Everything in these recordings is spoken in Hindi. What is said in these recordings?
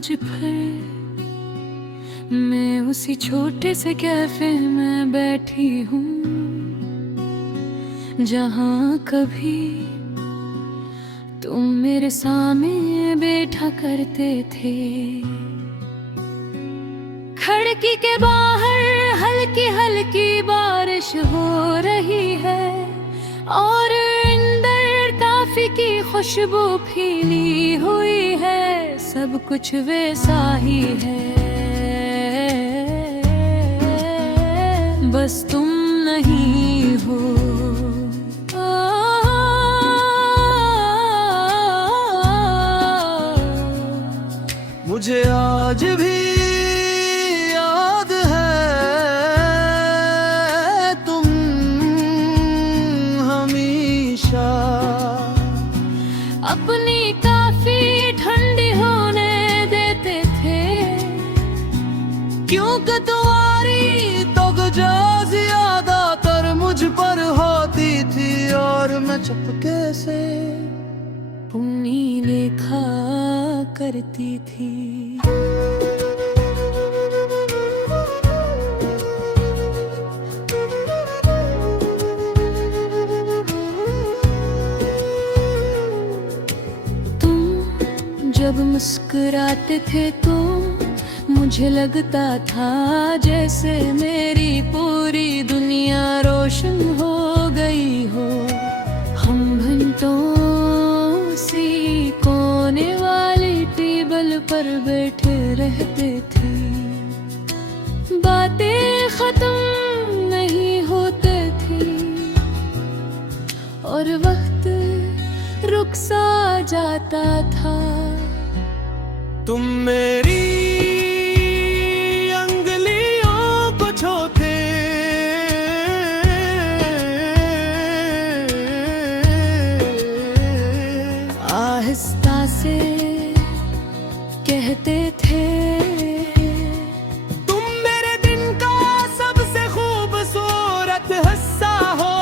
आज फिर मैं उसी छोटे से कैफे में बैठी हूँ जहाँ कभी तुम मेरे सामने बैठा करते थे। खिड़की के बाहर हल्की हल्की बारिश हो रही है और अंदर कॉफी की खुशबू फैली हुई है। सब कुछ वैसा ही है, बस तुम नहीं हो। मुझे आज भी याद है तुम हमेशा अपनी काफी ठंडी होने देते थे, क्योंकि तुम्हारी तवज्जो ज्यादातर मुझ पर होती थी और मैं चुपके से उन्हीं लिखा करती थी। तुम जब मुस्कुराते थे तो मुझे लगता था जैसे मेरी पूरी दुनिया रोशन हो गई हो। हम घंटों सी कोने वाली टेबल पर बैठे रहते थे, बातें खत्म नहीं होते थी और वक्त रुक सा जाता था। तुम मेरी अंगुलियों को छूते, आहिस्ता से कहते थे, तुम मेरे दिन का सबसे खूबसूरत हिस्सा हो।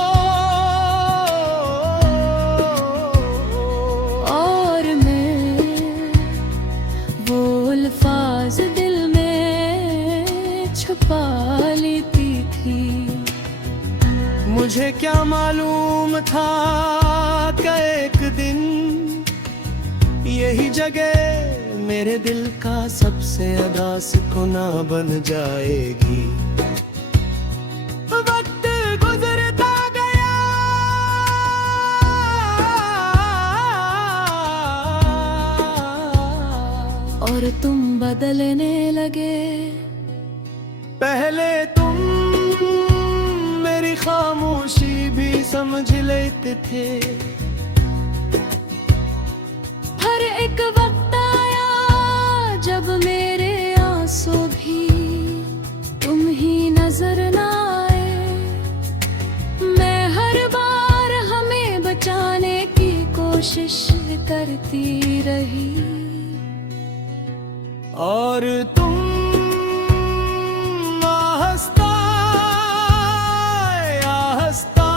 और मैं वो अल्फाज दिल में छुपा लेती थी। मुझे क्या मालूम था कि एक दिन यही जगह मेरे दिल का सबसे अदास कोना बन जाएगी। वक्त गुजरता गया और तुम बदलने लगे। पहले तुम मेरी खामोशी भी समझ लेते थे, हर एक वक्त आया जब मेरे आंसू भी तुम ही नजर न आए। मैं हर बार हमें बचाने की कोशिश करती रही और तुम आहिस्ता आहिस्ता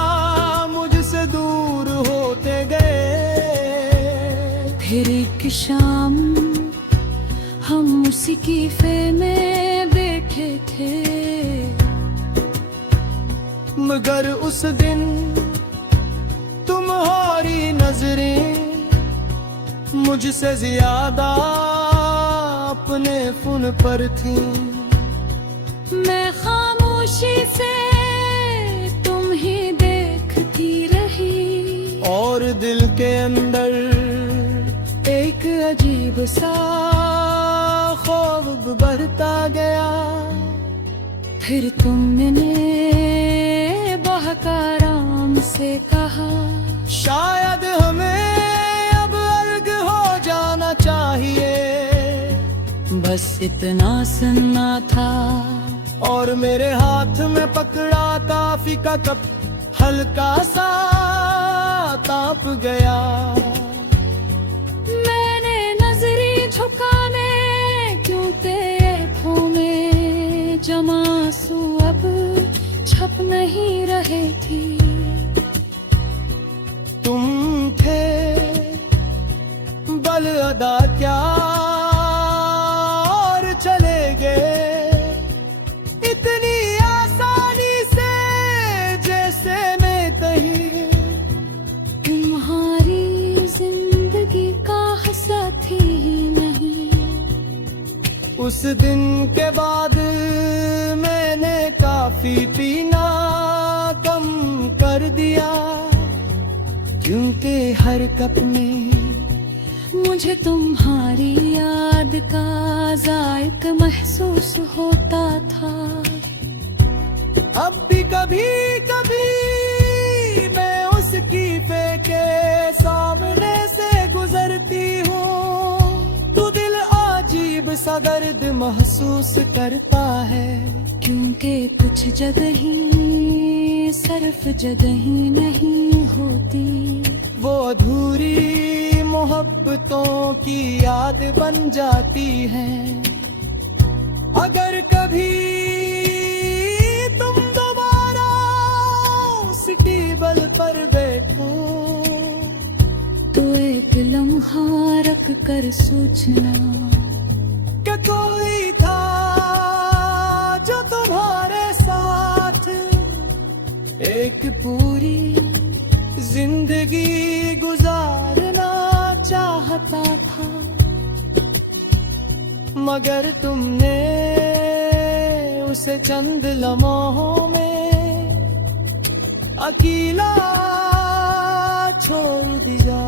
मुझसे दूर होते गए। फिर एक शाम हम उसी कैफे में बैठे थे, मगर उस दिन तुम्हारी नजरें मुझसे ज्यादा अपने फोन पर थी। मैं खामोशी से तुम ही देखती रही और दिल के अंदर एक अजीब सा खौफ बढ़ता गया। फिर तुमने बहकाराम से कहा, शायद हमें अब अलग हो जाना चाहिए। बस इतना सुनना था और मेरे हाथ में पकड़ा कॉफी का कप हल्का सा ताप गया। मैंने नजरी झुकाने क्योंकि आँखों में जमा आंसू अब छप नहीं रहे थी। तुम थे बल अदा क्या दिन के बाद मैंने काफी पीना कम कर दिया, क्योंकि हर कप में मुझे तुम्हारी याद का जायका महसूस होता था। अब भी कभी कभी मैं उसकी के सामने से गुजरती हूँ, तो दिल अजीब सा दर्द महसूस करता है, क्योंकि कुछ जगहें सिर्फ जगहें नहीं होती, वो अधूरी मोहब्बतों की याद बन जाती है। अगर कभी तुम दोबारा उस टेबल पर बैठो, तो एक लम्हा रख कर सोचना कि कोई था जो तुम्हारे साथ एक पूरी जिंदगी गुजारना चाहता था, मगर तुमने उसे चंद लम्हों में अकेला छोड़ दिया।